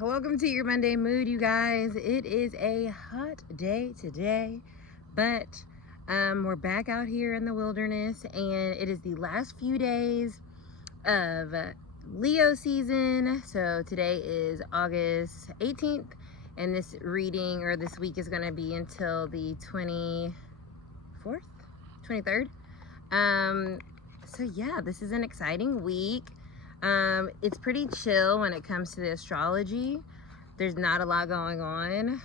Welcome to your Monday mood, you guys. It is a hot day today, but we're back out here in the wilderness, and it is the last few days of Leo season. So today is August 18th, and this reading or this week is going to be until the 24th, 23rd. So yeah, this is an exciting week. It's pretty chill when it comes to the astrology. There's not a lot going on.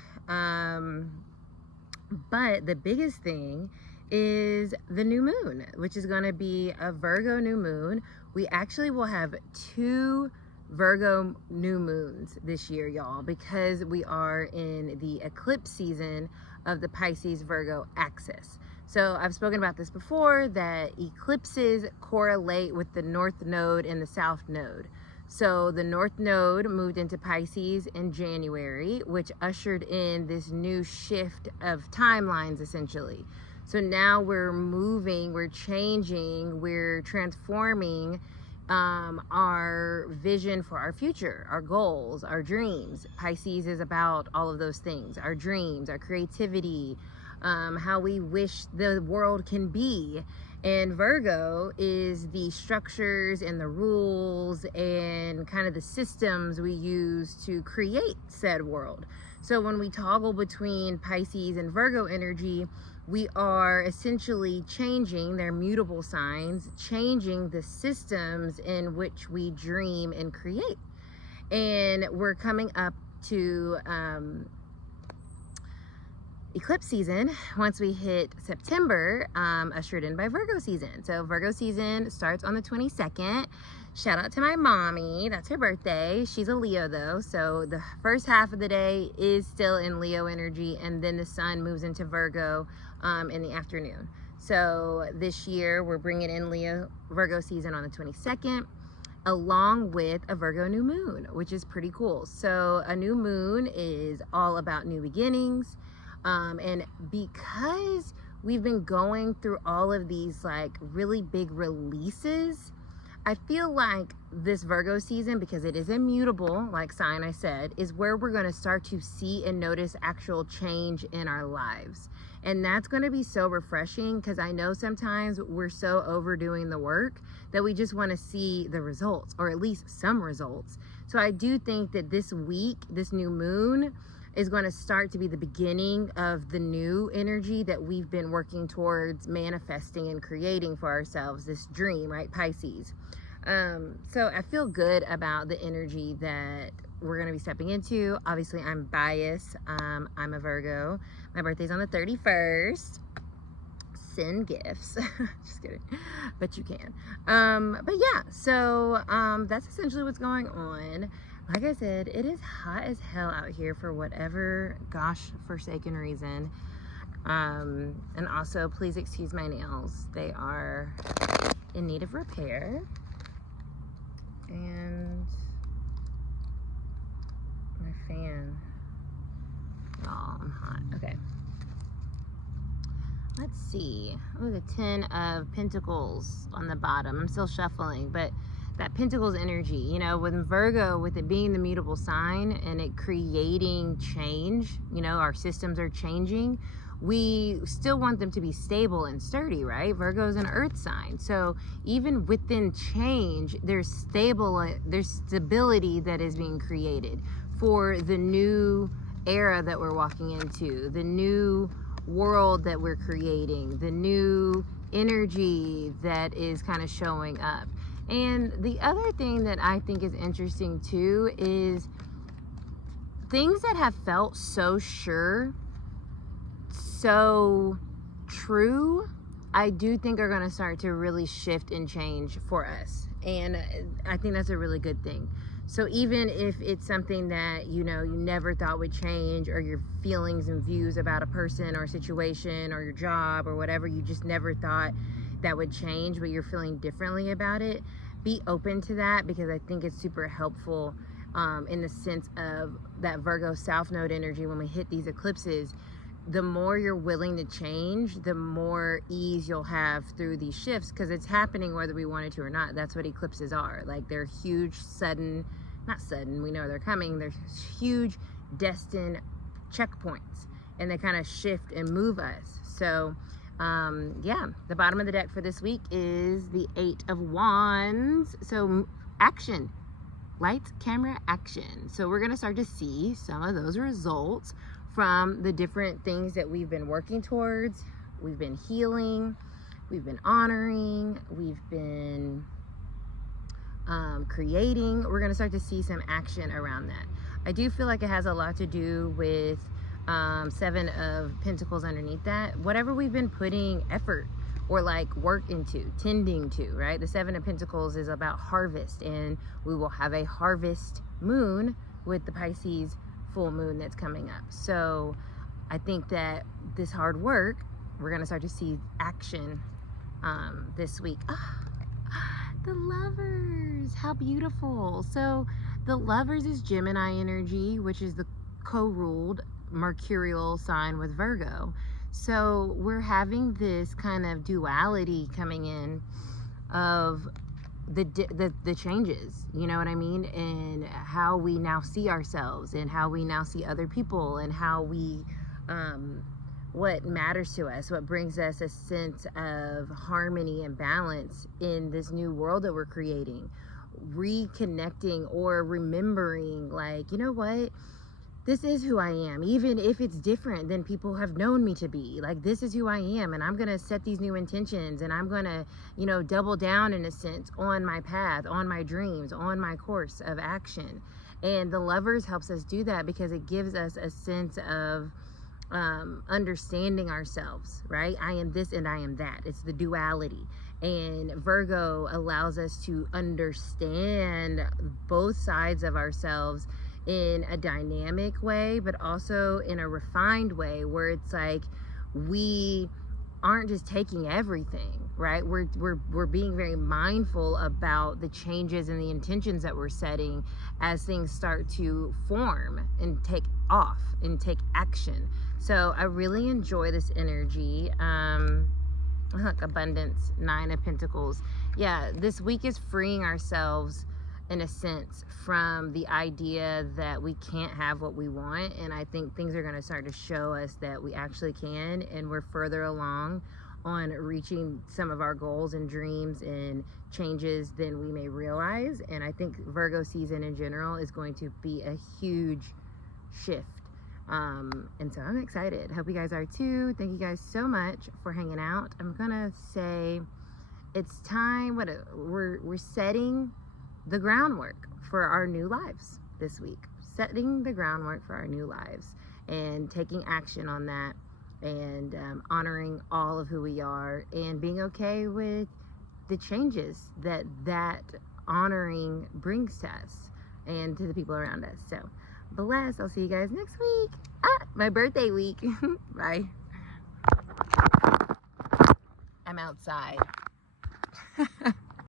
But the biggest thing is the new moon, which is going to be a Virgo new moon. We actually will have 2 Virgo new moons this year, y'all, because we are in the eclipse season of the Pisces Virgo axis. So I've spoken about this before, that eclipses correlate with the North Node and the South Node. So the North Node moved into Pisces in January, which ushered in this new shift of timelines, essentially. So now we're moving, we're changing, we're transforming our vision for our future, our goals, our dreams. Pisces is about all of those things, our dreams, our creativity, how we wish the world can be. And Virgo is the structures and the rules and kind of the systems we use to create said world. So when we toggle between Pisces and Virgo energy, we are essentially changing their mutable signs, changing the systems in which we dream and create. And we're coming up to eclipse season once we hit September, ushered in by Virgo season. So Virgo season starts on the 22nd. Shout out to my mommy, that's her birthday. She's a Leo though, so the first half of the day is still in Leo energy, and then the sun moves into Virgo in the afternoon. So this year we're bringing in Virgo season on the 22nd, along with a Virgo new moon, which is pretty cool. So a new moon is all about new beginnings. And because we've been going through all of these like really big releases, I feel like this Virgo season, because it is immutable, like sign I said, is where we're going to start to see and notice actual change in our lives. And that's going to be so refreshing, because I know sometimes we're so overdoing the work that we just want to see the results, or at least some results. So I do think that this week, this new moon is going to start to be the beginning of the new energy that we've been working towards manifesting and creating for ourselves, this dream, right? Pisces. So I feel good about the energy that we're going to be stepping into. Obviously, I'm biased. I'm a Virgo. My birthday's on the 31st. Send gifts. Just kidding. But you can. But yeah, so that's essentially what's going on. Like I said, it is hot as hell out here for whatever gosh forsaken reason. And also, please excuse my nails. They are in need of repair. And my fan. Oh, I'm hot. Okay. Let's see. Oh, the 10 of Pentacles on the bottom. I'm still shuffling, but that Pentacles energy, you know, with Virgo, with it being the mutable sign and it creating change, you know, our systems are changing. We still want them to be stable and sturdy, right? Virgo is an earth sign. So even within change, there's stability that is being created for the new era that we're walking into, the new world that we're creating, the new energy that is kind of showing up. And the other thing that I think is interesting too is things that have felt so sure, so true, I do think are going to start to really shift and change for us. And I think that's a really good thing. So even if it's something that, you know, you never thought would change, or your feelings and views about a person or situation or your job or whatever, you just never thought that would change, but you're feeling differently about it, be open to that, because I think it's super helpful in the sense of that Virgo South Node energy. When we hit these eclipses, the more you're willing to change, the more ease you'll have through these shifts, because it's happening whether we want it to or not. That's what eclipses are. Like, they're huge, sudden not sudden, we know they're coming. They're huge destined checkpoints, and they kind of shift and move us. So yeah, the bottom of the deck for this week is the 8 of Wands. So action, lights, camera, action. So we're gonna start to see some of those results from the different things that we've been working towards. We've been healing, we've been honoring, we've been creating. We're gonna start to see some action around that. I do feel like it has a lot to do with 7 of Pentacles underneath that. Whatever we've been putting effort or like work into, tending to, right? The 7 of Pentacles is about harvest, and we will have a harvest moon with the Pisces full moon that's coming up. So I think that this hard work, we're gonna start to see action this week. The Lovers, how beautiful. So the Lovers is Gemini energy, which is the co-ruled mercurial sign with Virgo. So we're having this kind of duality coming in of the changes, you know what I mean, and how we now see ourselves and how we now see other people, and how we what matters to us, what brings us a sense of harmony and balance in this new world that we're creating. Reconnecting or remembering, like, you know what, this is who I am, even if it's different than people have known me to be. Like, this is who I am, and I'm gonna set these new intentions, and I'm gonna, you know, double down in a sense on my path, on my dreams, on my course of action. And the Lovers helps us do that because it gives us a sense of understanding ourselves, right? I am this and I am that. It's the duality. And Virgo allows us to understand both sides of ourselves in a dynamic way, but also in a refined way, where it's like we aren't just taking everything, right? We're being very mindful about the changes and the intentions that we're setting as things start to form and take off and take action. So I really enjoy this energy. Look, abundance, 9 of Pentacles. Yeah, this week is freeing ourselves in a sense from the idea that we can't have what we want, and I think things are going to start to show us that we actually can, and we're further along on reaching some of our goals and dreams and changes than we may realize. And I think Virgo season in general is going to be a huge shift, and so I'm excited. Hope you guys are too. Thank you guys so much for hanging out. I'm gonna say it's time. We're setting the groundwork for our new lives this week. Setting the groundwork for our new lives and taking action on that, and honoring all of who we are, and being okay with the changes that honoring brings to us and to the people around us. So bless. I'll see you guys next week. My birthday week. Bye. I'm outside.